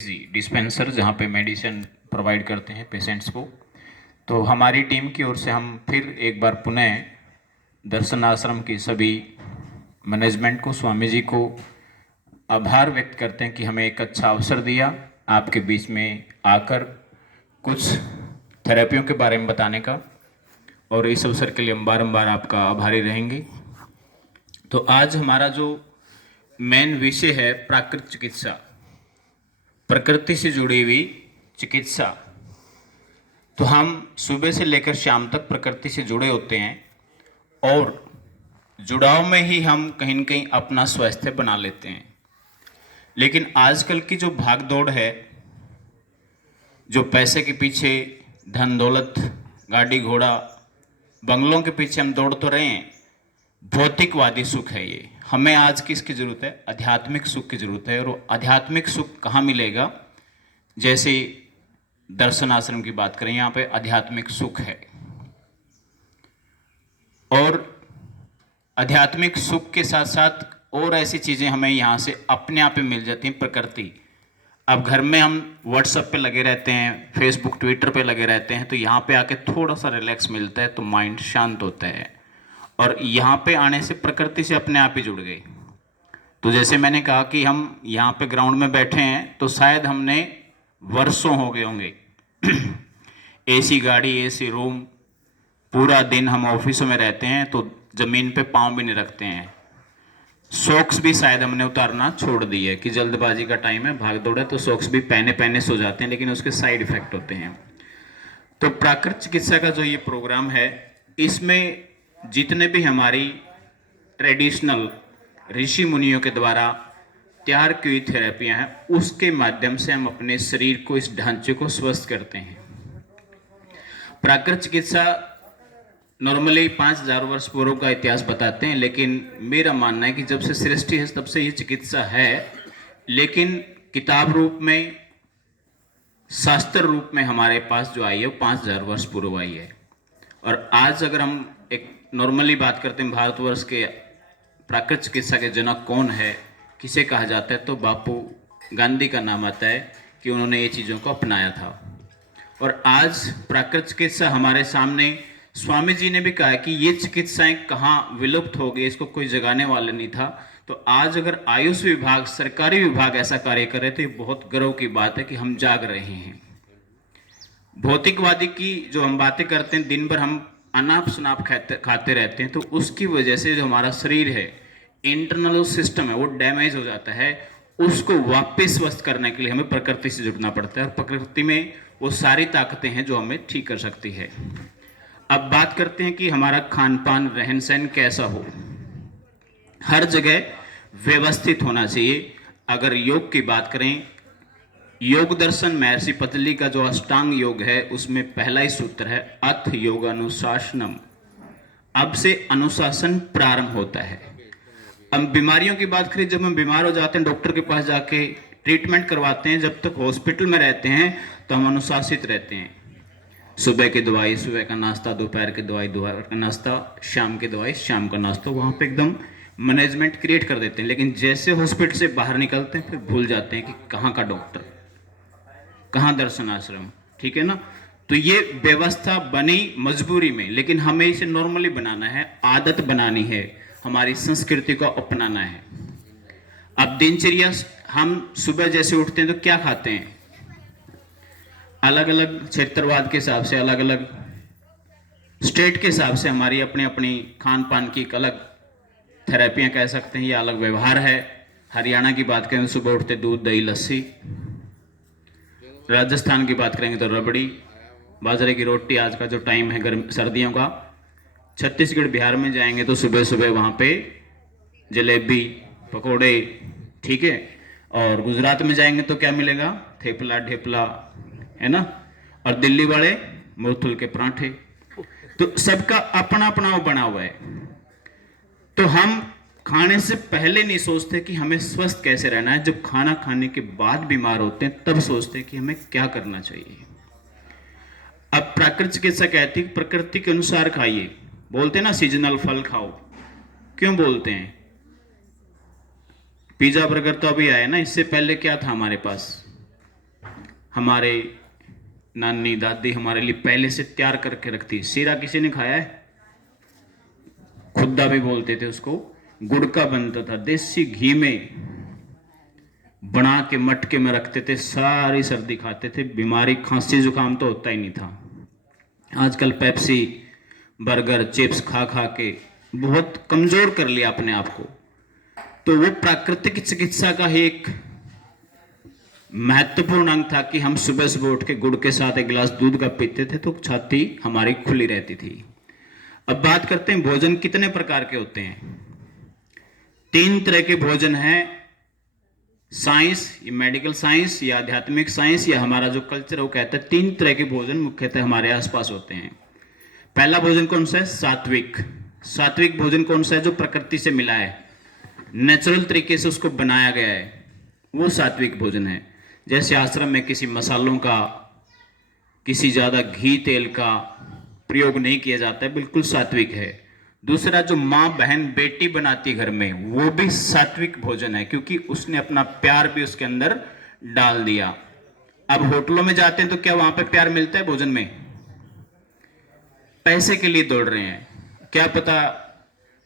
जी dispenser जहाँ पे medicine provide करते हैं पेशेंट्स को। तो हमारी टीम की ओर से हम फिर एक बार पुनः दर्शन आश्रम की सभी मैनेजमेंट को, स्वामी जी को आभार व्यक्त करते हैं कि हमें एक अच्छा अवसर दिया आपके बीच में आकर कुछ थेरेपियों के बारे में बताने का, और इस अवसर के लिए हम बारंबार आपका आभारी रहेंगे। तो आज हमारा जो मेन विषय है प्राकृतिक चिकित्सा, प्रकृति से जुड़ी हुई चिकित्सा। तो हम सुबह से लेकर शाम तक प्रकृति से जुड़े होते हैं और जुड़ाव में ही हम कहीं न कहीं अपना स्वास्थ्य बना लेते हैं। लेकिन आजकल की जो भाग दौड़ है, जो पैसे के पीछे, धन दौलत, गाड़ी घोड़ा, बंगलों के पीछे हम दौड़ तो रहे हैं, भौतिकवादी सुख है ये। हमें आज किसकी ज़रूरत है? आध्यात्मिक सुख की ज़रूरत है। और आध्यात्मिक सुख कहाँ मिलेगा? जैसे दर्शन आश्रम की बात करें, यहाँ पे आध्यात्मिक सुख है। और आध्यात्मिक सुख के साथ साथ और ऐसी चीज़ें हमें यहाँ से अपने आप ही मिल जाती हैं। प्रकृति, अब घर में हम व्हाट्सएप पे लगे रहते हैं, फेसबुक ट्विटर पे लगे रहते हैं, तो यहाँ पे आके थोड़ा सा रिलैक्स मिलता है, तो माइंड शांत होता है। और यहाँ पे आने से प्रकृति से अपने आप ही जुड़ गए। तो जैसे मैंने कहा कि हम यहाँ पे ग्राउंड में बैठे हैं, तो शायद हमने वर्षों हो गए होंगे एसी गाड़ी, एसी रूम, पूरा दिन हम ऑफिसों में रहते हैं, तो ज़मीन पे पाँव भी नहीं रखते हैं। सॉक्स भी शायद हमने उतारना छोड़ दी है कि जल्दबाजी का टाइम है, भाग दौड़ है, तो सॉक्स भी पहने पहने सो जाते हैं, लेकिन उसके साइड इफेक्ट होते हैं। तो प्राकृतिक चिकित्सा का जो ये प्रोग्राम है, इसमें जितने भी हमारी ट्रेडिशनल ऋषि मुनियों के द्वारा तैयार की हुई थेरेपियाँ हैं, उसके माध्यम से हम अपने शरीर को, इस ढांचे को स्वस्थ करते हैं। प्राकृतिक चिकित्सा नॉर्मली 5000 वर्ष पूर्व का इतिहास बताते हैं, लेकिन मेरा मानना है कि जब से सृष्टि है तब से ये चिकित्सा है, लेकिन किताब रूप में, शास्त्र रूप में हमारे पास जो आई है वो 5000 वर्ष पूर्व आई है। और आज अगर हम एक नॉर्मली बात करते हैं भारतवर्ष के प्राकृतिक चिकित्सा के जनक कौन है, किसे कहा जाता है, तो बापू गांधी का नाम आता है कि उन्होंने ये चीज़ों को अपनाया था। और आज प्राकृतिक चिकित्सा हमारे सामने, स्वामी जी ने भी कहा है कि ये चिकित्साएं कहाँ विलुप्त हो गई, इसको कोई जगाने वाला नहीं था। तो आज अगर आयुष विभाग, सरकारी विभाग ऐसा कार्य करे तो ये बहुत गर्व की बात है कि हम जाग रहे हैं। भौतिकवादी की जो हम बातें करते हैं, दिन भर हम अनाप शनाप खाते रहते हैं, तो उसकी वजह से जो हमारा शरीर है, इंटरनल सिस्टम है, वो डैमेज हो जाता है। उसको वापस स्वस्थ करने के लिए हमें प्रकृति से जुड़ना पड़ता है, और प्रकृति में वो सारी ताकतें हैं जो हमें ठीक कर सकती है। अब बात करते हैं कि हमारा खान पान, रहन सहन कैसा हो। हर जगह व्यवस्थित होना चाहिए। अगर योग की बात करें, योग दर्शन महर्षि पतंजलि का जो अष्टांग योग है, उसमें पहला ही सूत्र है अथ योग अनुशासनम। अब से अनुशासन प्रारंभ होता है। अब बीमारियों की बात करें, जब हम बीमार हो जाते हैं, डॉक्टर के पास जाके ट्रीटमेंट करवाते हैं, जब तक हॉस्पिटल में रहते हैं तो हम अनुशासित रहते हैं। सुबह की दवाई सुबह का नाश्ता, दोपहर की दवाई दोपहर का नाश्ता, शाम की दवाई शाम का नाश्ता, वहाँ पे एकदम मैनेजमेंट क्रिएट कर देते हैं। लेकिन जैसे हॉस्पिटल से बाहर निकलते हैं, फिर भूल जाते हैं कि कहाँ का डॉक्टर, कहाँ दर्शन आश्रम, ठीक है ना। तो ये व्यवस्था बनी मजबूरी में, लेकिन हमें इसे नॉर्मली बनाना है, आदत बनानी है, हमारी संस्कृति को अपनाना है। अब दिनचर्या, हम सुबह जैसे उठते हैं तो क्या खाते हैं, अलग अलग क्षेत्रवाद के हिसाब से, अलग अलग स्टेट के हिसाब से हमारी अपनी अपनी खान पान की एक अलग थेरेपियाँ कह सकते हैं, या अलग व्यवहार है। हरियाणा की बात करें तो सुबह उठते दूध दही लस्सी, राजस्थान की बात करेंगे तो रबड़ी, बाजरे की रोटी, आज का जो टाइम है गर्म सर्दियों का। छत्तीसगढ़ बिहार में जाएंगे तो सुबह सुबह वहाँ पे जलेबी पकोड़े, ठीक है। और गुजरात में जाएंगे तो क्या मिलेगा, थेपला ढेपला, है ना। और दिल्ली वाले मुरथुल के पराठे। तो सबका अपना अपना वो बना हुआ है। तो हम खाने से पहले नहीं सोचते कि हमें स्वस्थ कैसे रहना है, जब खाना खाने के बाद बीमार होते हैं तब सोचते हैं कि हमें क्या करना चाहिए। अब प्राकृतिक चिकित्सा कहती है प्रकृति के अनुसार खाइए, बोलते हैं ना सीजनल फल खाओ। क्यों बोलते हैं? पिज्जा बर्गर तो अभी आया ना, इससे पहले क्या था हमारे पास? हमारे नानी दादी हमारे लिए पहले से तैयार करके रखती। सीरा किसी ने खाया है? खुद्दा भी बोलते थे उसको। गुड़ का बनता था, देसी घी में बना के मटके में रखते थे, सारी सर्दी खाते थे, बीमारी खांसी जुकाम तो होता ही नहीं था। आजकल पेप्सी बर्गर चिप्स खा खा के बहुत कमजोर कर लिया अपने आप को। तो वो प्राकृतिक चिकित्सा का ही एक महत्वपूर्ण अंग था कि हम सुबह सुबह उठ के गुड़ के साथ एक गिलास दूध का पीते थे तो छाती हमारी खुली रहती थी। अब बात करते हैं भोजन कितने प्रकार के होते हैं। 3 तरह के भोजन हैं। साइंस, ये मेडिकल साइंस या आध्यात्मिक साइंस या हमारा जो कल्चर है वो कहता है 3 तरह के भोजन मुख्यतः हमारे आसपास होते हैं। पहला भोजन कौन सा है? सात्विक। सात्विक भोजन कौन सा है? जो प्रकृति से मिला है, नेचुरल तरीके से उसको बनाया गया है, वो सात्विक भोजन है। जैसे आश्रम में किसी मसालों का, किसी ज्यादा घी तेल का प्रयोग नहीं किया जाता है, बिल्कुल सात्विक है। दूसरा, जो माँ बहन बेटी बनाती है घर में, वो भी सात्विक भोजन है, क्योंकि उसने अपना प्यार भी उसके अंदर डाल दिया। अब होटलों में जाते हैं तो क्या वहां पे प्यार मिलता है? भोजन में पैसे के लिए दौड़ रहे हैं। क्या पता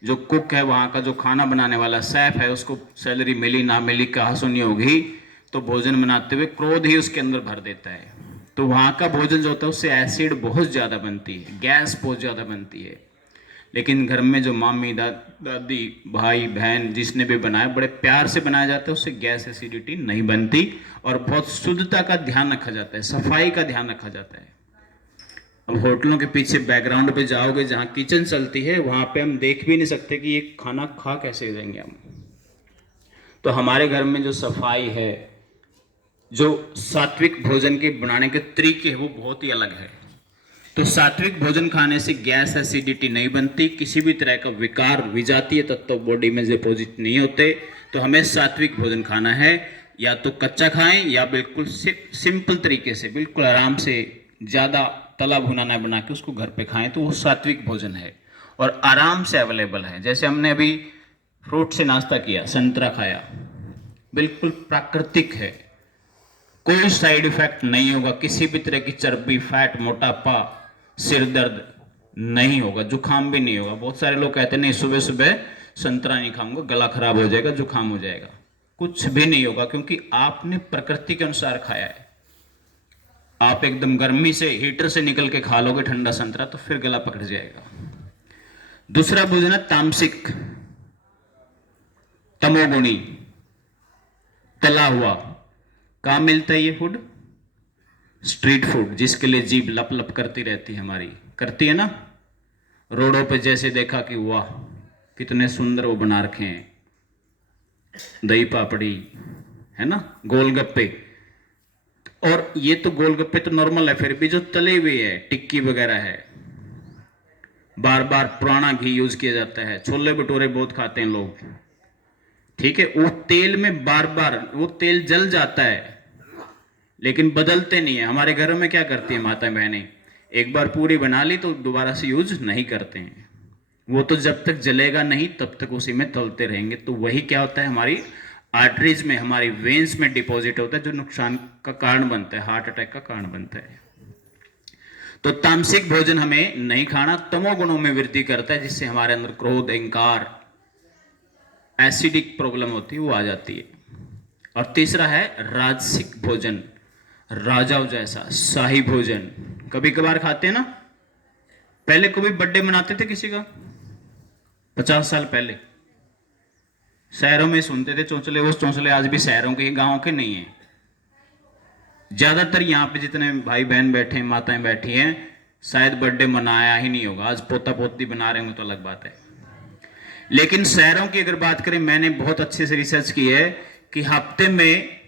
जो कुक है, वहां का जो खाना बनाने वाला शेफ है, उसको सैलरी मिली ना मिली कहा सुनी होगी, तो भोजन बनाते हुए क्रोध ही उसके अंदर भर देता है। तो वहां का भोजन जो होता है उससे एसिड बहुत ज्यादा बनती है, गैस बहुत ज्यादा बनती है। लेकिन घर में जो मम्मी दादी भाई बहन जिसने भी बनाया, बड़े प्यार से बनाया जाता है, उससे गैस एसिडिटी नहीं बनती और बहुत शुद्धता का ध्यान रखा जाता है, सफाई का ध्यान रखा जाता है। अब होटलों के पीछे बैकग्राउंड पे जाओगे जहां किचन चलती है, वहां पे हम देख भी नहीं सकते कि ये खाना खा कैसे जाएंगे हम। तो हमारे घर में जो सफाई है, जो सात्विक भोजन के बनाने के तरीके हैं, वो बहुत ही अलग है। तो सात्विक भोजन खाने से गैस एसिडिटी नहीं बनती, किसी भी तरह का विकार विजातीय तत्व बॉडी में डिपॉजिट नहीं होते। तो हमें सात्विक भोजन खाना है, या तो कच्चा खाएं या बिल्कुल सिंपल तरीके से, बिल्कुल आराम से, ज़्यादा तला भुना ना बना के उसको घर पे खाएं, तो वो सात्विक भोजन है और आराम से अवेलेबल है। जैसे हमने अभी फ्रूट से नाश्ता किया, संतरा खाया, बिल्कुल प्राकृतिक है, कोई साइड इफेक्ट नहीं होगा, किसी भी तरह की चर्बी, फैट, मोटापा, सिर दर्द नहीं होगा, जुकाम भी नहीं होगा। बहुत सारे लोग कहते हैं नहीं सुबह सुबह संतरा नहीं खाऊंगा, गला खराब हो जाएगा, जुकाम हो जाएगा। कुछ भी नहीं होगा, क्योंकि आपने प्रकृति के अनुसार खाया है। आप एकदम गर्मी से, हीटर से निकल के खा लोगे ठंडा संतरा तो फिर गला पकड़ जाएगा। दूसरा भोजन है तामसिक, तमोगुणी, तला हुआ। कहां मिलता है ये फूड? स्ट्रीट फूड, जिसके लिए जीभ लप लप करती रहती है हमारी, करती है ना। रोडों पे जैसे देखा कि वाह कितने सुंदर वो बना रखे हैं, दही पापड़ी है ना, गोलगप्पे। और ये तो गोलगप्पे तो नॉर्मल है, फिर भी जो तले हुए है, टिक्की वगैरह है, बार बार पुराना घी यूज किया जाता है। छोले भटूरे बहुत खाते हैं लोग, ठीक है, वो तेल में बार बार वो तेल जल जाता है, लेकिन बदलते नहीं है। हमारे घरों में क्या करती है माता बहनें, एक बार पूरी बना ली तो दोबारा से यूज नहीं करते हैं, वो तो जब तक जलेगा नहीं तब तक उसी में तलते रहेंगे। तो वही क्या होता है, हमारी आर्टरीज में, हमारी वेन्स में डिपॉजिट होता है, जो नुकसान का कारण बनता है, हार्ट अटैक का कारण बनता है। तो तामसिक भोजन हमें नहीं खाना, तमोगुणों में वृद्धि करता है, जिससे हमारे अंदर क्रोध, अहंकार, एसिडिक प्रॉब्लम होती है, वो आ जाती है। और तीसरा है राजसिक भोजन, राजाओं जैसा शाही भोजन। कभी कभार खाते हैं ना, पहले कभी बर्थडे मनाते थे किसी का, 50 साल पहले शहरों में सुनते थे चौंचले, वो चौंचले आज भी शहरों के, गांवों के नहीं है। ज्यादातर यहाँ पे जितने भाई बहन बैठे हैं, माताएं बैठी हैं, शायद बर्थडे मनाया ही नहीं होगा। आज पोता पोती बना रहे होंगे तो अलग बात है। लेकिन शहरों की अगर बात करें, मैंने बहुत अच्छे से रिसर्च की है कि हफ्ते में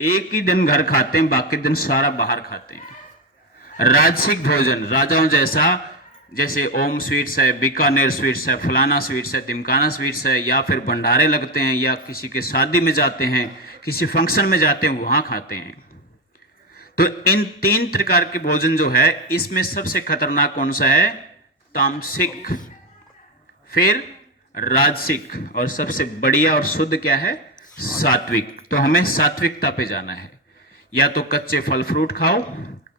एक ही दिन घर खाते हैं, बाकी दिन सारा बाहर खाते हैं। राजसिक भोजन, राजाओं जैसा, जैसे ओम स्वीट्स है, बीकानेर स्वीट्स है, फलाना स्वीट्स है, तिमकाना स्वीट्स है, या फिर भंडारे लगते हैं, या किसी के शादी में जाते हैं, किसी फंक्शन में जाते हैं, वहां खाते हैं। तो इन 3 प्रकार के भोजन जो है, इसमें सबसे खतरनाक कौन सा है? तामसिक, फिर राजसिक, और सबसे बढ़िया और शुद्ध क्या है? सात्विक। तो हमें सात्विकता पे जाना है। या तो कच्चे फल फ्रूट खाओ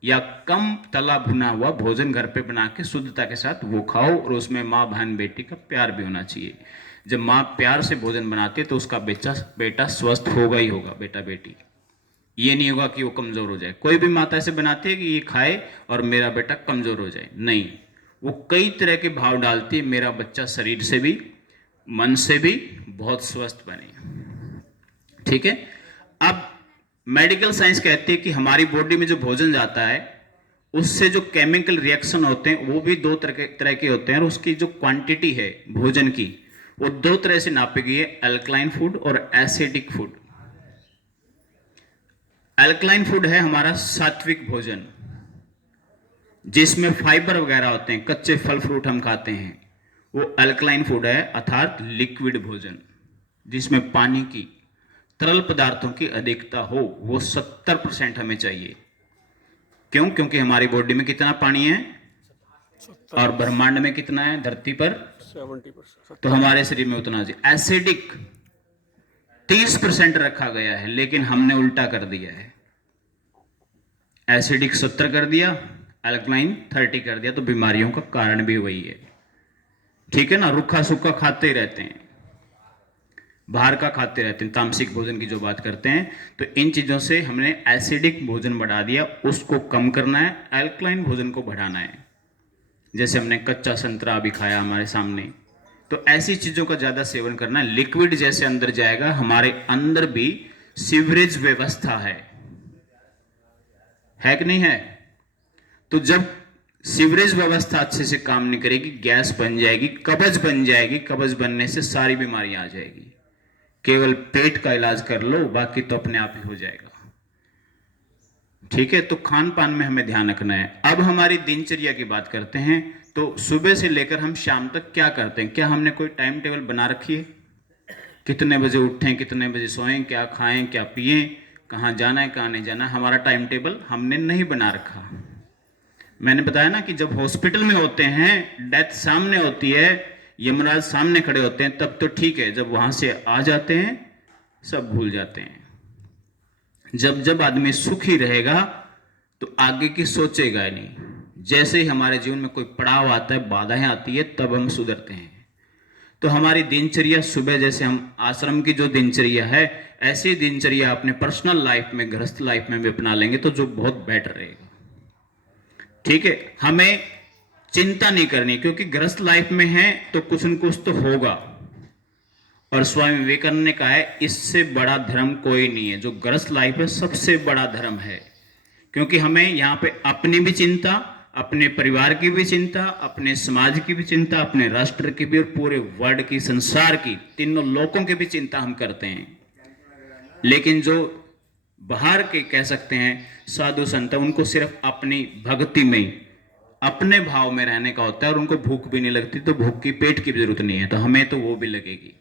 या कम तला भुना हुआ भोजन घर पे बना के शुद्धता के साथ वो खाओ, और उसमें माँ बहन बेटी का प्यार भी होना चाहिए। जब माँ प्यार से भोजन बनाती है तो उसका बेटा स्वस्थ होगा ही होगा, बेटा बेटी। ये नहीं होगा कि वो कमजोर हो जाए। कोई भी माता ऐसे बनाती है कि ये खाए और मेरा बेटा कमजोर हो जाए, नहीं, वो कई तरह के भाव डालती है, मेरा बच्चा शरीर से भी मन से भी बहुत स्वस्थ बने। ठीक है। अब मेडिकल साइंस कहती है कि हमारी बॉडी में जो भोजन जाता है उससे जो केमिकल रिएक्शन होते हैं वो भी दो तरह के होते हैं, और उसकी जो क्वांटिटी है भोजन की वो दो तरह से नापी गई है, अल्कलाइन फूड और एसिडिक फूड। अल्कलाइन फूड है हमारा सात्विक भोजन, जिसमें फाइबर वगैरह होते हैं, कच्चे फल फ्रूट हम खाते हैं, वो अल्कलाइन फूड है, अर्थात लिक्विड भोजन, जिसमें पानी की तरल पदार्थों की अधिकता हो, वो 70% हमें चाहिए। क्यों? क्योंकि हमारी बॉडी में कितना पानी है और ब्रह्मांड में कितना है, धरती पर 70%, तो हमारे शरीर में उतना चाहिए। एसिडिक 30% रखा गया है, लेकिन हमने उल्टा कर दिया है, एसिडिक 70 कर दिया, अल्कलाइन 30 कर दिया, तो बीमारियों का कारण भी वही है। ठीक है ना, रूखा सूखा खाते रहते हैं, बाहर का खाते रहते हैं, तामसिक भोजन की जो बात करते हैं, तो इन चीजों से हमने एसिडिक भोजन बढ़ा दिया, उसको कम करना है, अल्कलाइन भोजन को बढ़ाना है। जैसे हमने कच्चा संतरा भी खाया हमारे सामने, तो ऐसी चीजों का ज्यादा सेवन करना है। लिक्विड जैसे अंदर जाएगा, हमारे अंदर भी सीवरेज व्यवस्था है कि नहीं है? तो जब सीवरेज व्यवस्था अच्छे से काम नहीं करेगी, गैस बन जाएगी, कब्ज बन जाएगी, कब्ज बनने से सारी बीमारियां आ जाएगी। केवल पेट का इलाज कर लो, बाकी तो अपने आप ही हो जाएगा। ठीक है, तो खान पान में हमें ध्यान रखना है। अब हमारी दिनचर्या की बात करते हैं, तो सुबह से लेकर हम शाम तक क्या करते हैं? क्या हमने कोई टाइम टेबल बना रखी है? कितने बजे उठें, कितने बजे सोएं, क्या खाएं, क्या पिएं, कहाँ जाना है, कहाँ नहीं जाना? हमारा टाइम टेबल हमने नहीं बना रखा। मैंने बताया ना कि जब हॉस्पिटल में होते हैं, डेथ सामने होती है, यमराज सामने खड़े होते हैं, तब तो ठीक है, जब वहां से आ जाते हैं सब भूल जाते हैं। जब जब आदमी सुखी रहेगा तो आगे की सोचेगा नहीं। जैसे ही हमारे जीवन में कोई पड़ाव आता है, बाधाएं आती है, तब हम सुधरते हैं। तो हमारी दिनचर्या सुबह, जैसे हम आश्रम की जो दिनचर्या है, ऐसी दिनचर्या अपने पर्सनल लाइफ में, गृहस्थ लाइफ में भी अपना लेंगे तो जो बहुत बेटर रहेगा। ठीक है, हमें चिंता नहीं करनी, क्योंकि गृहस्थ लाइफ में है तो कुछ न कुछ तो होगा। और स्वामी विवेकानंद ने कहा है, इससे बड़ा धर्म कोई नहीं है। जो गृहस्थ लाइफ है सबसे बड़ा धर्म है, क्योंकि हमें यहाँ पे अपनी भी चिंता, अपने परिवार की भी चिंता, अपने समाज की भी चिंता, अपने राष्ट्र की भी, और पूरे वर्ल्ड की, संसार की, तीनों लोगों की भी चिंता हम करते हैं। लेकिन जो बाहर के कह सकते हैं साधु संत, उनको सिर्फ अपनी भक्ति में, अपने भाव में रहने का होता है, और उनको भूख भी नहीं लगती, तो भूख की, पेट की भी जरूरत नहीं है, तो हमें तो वो भी लगेगी।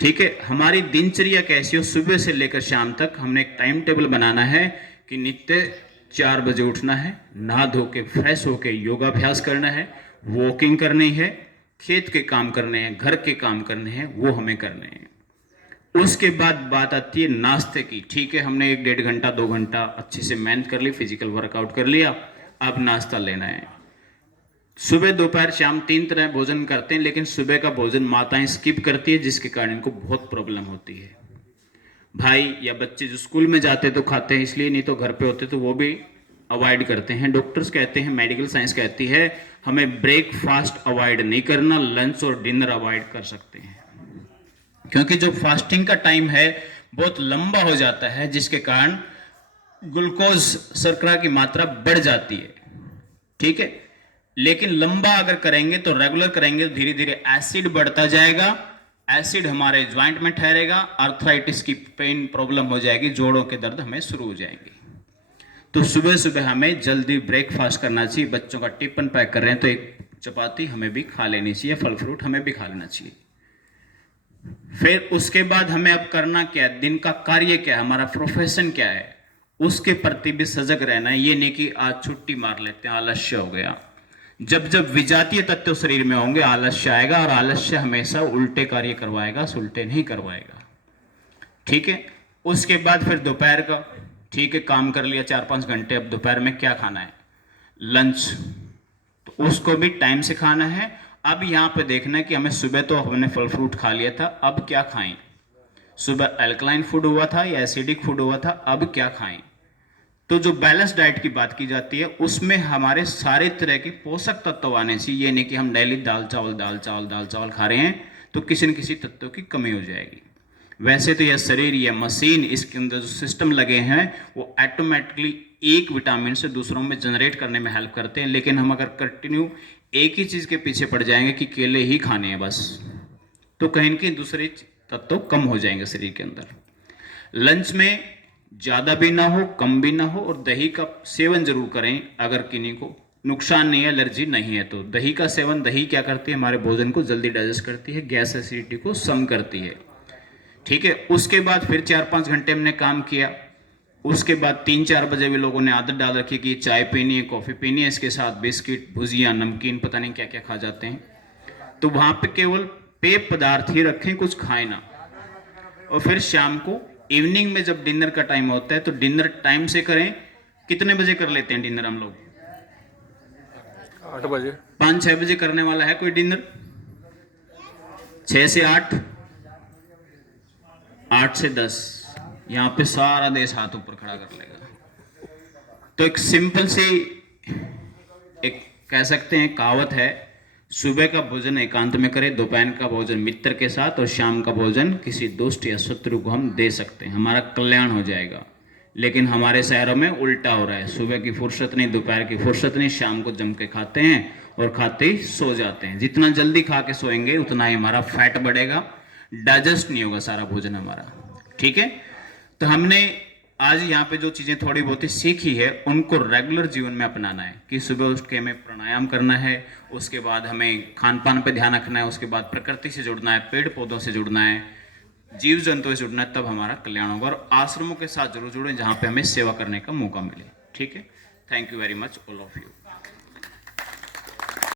ठीक है, हमारी दिनचर्या कैसी हो, सुबह से लेकर शाम तक हमने एक टाइम टेबल बनाना है कि नित्य 4 बजे उठना है, नहा धो के फ्रेश होके योगाभ्यास करना है, वॉकिंग करनी है, खेत के काम करने हैं, घर के काम करने हैं, वो हमें करने हैं। उसके बाद बात आती है नाश्ते की। ठीक है, हमने 1-1.5 घंटा 2 घंटा अच्छे से मेहनत कर ली, फिजिकल वर्कआउट कर लिया, अब नाश्ता लेना है। सुबह दोपहर शाम 3 तरह भोजन करते हैं, लेकिन सुबह का भोजन माताएं स्किप करती है, जिसके कारण इनको बहुत प्रॉब्लम होती है। भाई या बच्चे जो स्कूल में जाते तो खाते हैं इसलिए, नहीं तो घर पे होते तो वो भी अवॉइड करते हैं। डॉक्टर्स कहते हैं, मेडिकल साइंस कहती है, हमें ब्रेकफास्ट अवॉइड नहीं करना, लंच और डिनर अवॉइड कर सकते हैं, क्योंकि जो फास्टिंग का टाइम है बहुत लंबा हो जाता है, जिसके कारण ग्लूकोज, शर्करा की मात्रा बढ़ जाती है। ठीक है, लेकिन लंबा अगर करेंगे तो, रेगुलर करेंगे तो धीरे धीरे एसिड बढ़ता जाएगा, एसिड हमारे ज्वाइंट में ठहरेगा, आर्थराइटिस की पेन प्रॉब्लम हो जाएगी, जोड़ों के दर्द हमें शुरू हो जाएंगे। तो सुबह सुबह हमें जल्दी ब्रेकफास्ट करना चाहिए। बच्चों का टिफिन पैक कर रहे हैं तो एक चपाती हमें भी खा लेनी चाहिए, फल फ्रूट हमें भी खा लेना चाहिए। फिर उसके बाद हमें अब करना क्या है, दिन का कार्य क्या है, हमारा प्रोफेशन क्या है, उसके प्रति भी सजग रहना है। ये नहीं कि आज छुट्टी मार लेते हैं, आलस्य हो गया। जब जब विजातीय तत्व शरीर में होंगे आलस्य आएगा, और आलस्य हमेशा उल्टे कार्य करवाएगा, उल्टे नहीं करवाएगा। ठीक है, उसके बाद फिर दोपहर का ठीक है, काम कर लिया 4-5 घंटे, अब दोपहर में क्या खाना है, लंच, तो उसको भी टाइम से खाना है। अब यहाँ पे देखना है कि हमें सुबह तो हमने फल फ्रूट खा लिया था, अब क्या खाएं, सुबह अल्कलाइन फूड हुआ था या एसिडिक फूड हुआ था, अब क्या खाएं। तो जो बैलेंस डाइट की बात की जाती है उसमें हमारे सारे तरह के पोषक तत्व आने चाहिए। ये नहीं कि हम डेली दाल चावल खा रहे हैं तो किसी न किसी तत्वों की कमी हो जाएगी। वैसे तो यह शरीर, यह मशीन, इसके अंदर जो सिस्टम लगे हैं वो ऑटोमेटिकली एक विटामिन से दूसरों में जनरेट करने में हेल्प करते हैं, लेकिन हम अगर कंटिन्यू एक ही चीज़ के पीछे पड़ जाएंगे कि केले ही खाने हैं बस, तो कहीं न कहीं दूसरे तत्व कम हो जाएंगे शरीर के अंदर। लंच में ज़्यादा भी ना हो, कम भी ना हो, और दही का सेवन जरूर करें। अगर किन्हीं को नुकसान नहीं है, एलर्जी नहीं है, तो दही का सेवन, दही क्या करती है, हमारे भोजन को जल्दी डाइजेस्ट करती है, गैस एसिडिटी को कम करती है। ठीक है, उसके बाद फिर 4-5 घंटे हमने काम किया, उसके बाद 3-4 बजे भी लोगों ने आदत डाल रखी कि चाय पीनी है, कॉफ़ी पीनी है, इसके साथ बिस्किट, भुजिया, नमकीन, पता नहीं क्या क्या खा जाते हैं। तो वहाँ पे केवल पेय पदार्थ ही रखें, कुछ खाएं ना। और फिर शाम को इवनिंग में जब डिनर का टाइम होता है तो डिनर टाइम से करें। कितने बजे कर लेते हैं डिनर हम लोग? 8 बजे। 5-6 बजे करने वाला है कोई डिनर? 6 से 8, 8 से 10, यहाँ पे सारा देश हाथ ऊपर खड़ा कर लेगा। तो एक सिंपल सी, एक कह सकते हैं कहावत है, सुबह का भोजन एकांत में करें, दोपहर का भोजन मित्र के साथ, और शाम का भोजन किसी दोस्त या शत्रु को हम दे सकते हैं, हमारा कल्याण हो जाएगा। लेकिन हमारे शहरों में उल्टा हो रहा है, सुबह की फुर्सत नहीं, दोपहर की फुर्सत नहीं, शाम को जम के खाते हैं और खाते ही सो जाते हैं। जितना जल्दी खा के सोएंगे उतना ही हमारा फैट बढ़ेगा, डाइजेस्ट नहीं होगा सारा भोजन हमारा। ठीक है, तो हमने आज यहाँ पे जो चीज़ें थोड़ी बहुत ही सीखी है उनको रेगुलर जीवन में अपनाना है कि सुबह उठ के हमें प्राणायाम करना है, उसके बाद हमें खान पान पे ध्यान रखना है, उसके बाद प्रकृति से जुड़ना है, पेड़ पौधों से जुड़ना है, जीव जंतुओं से जुड़ना है, तब हमारा कल्याण होगा। और आश्रमों के साथ जरूर जुड़ें जहाँ पे हमें सेवा करने का मौका मिले। ठीक है, thank you very much all of you.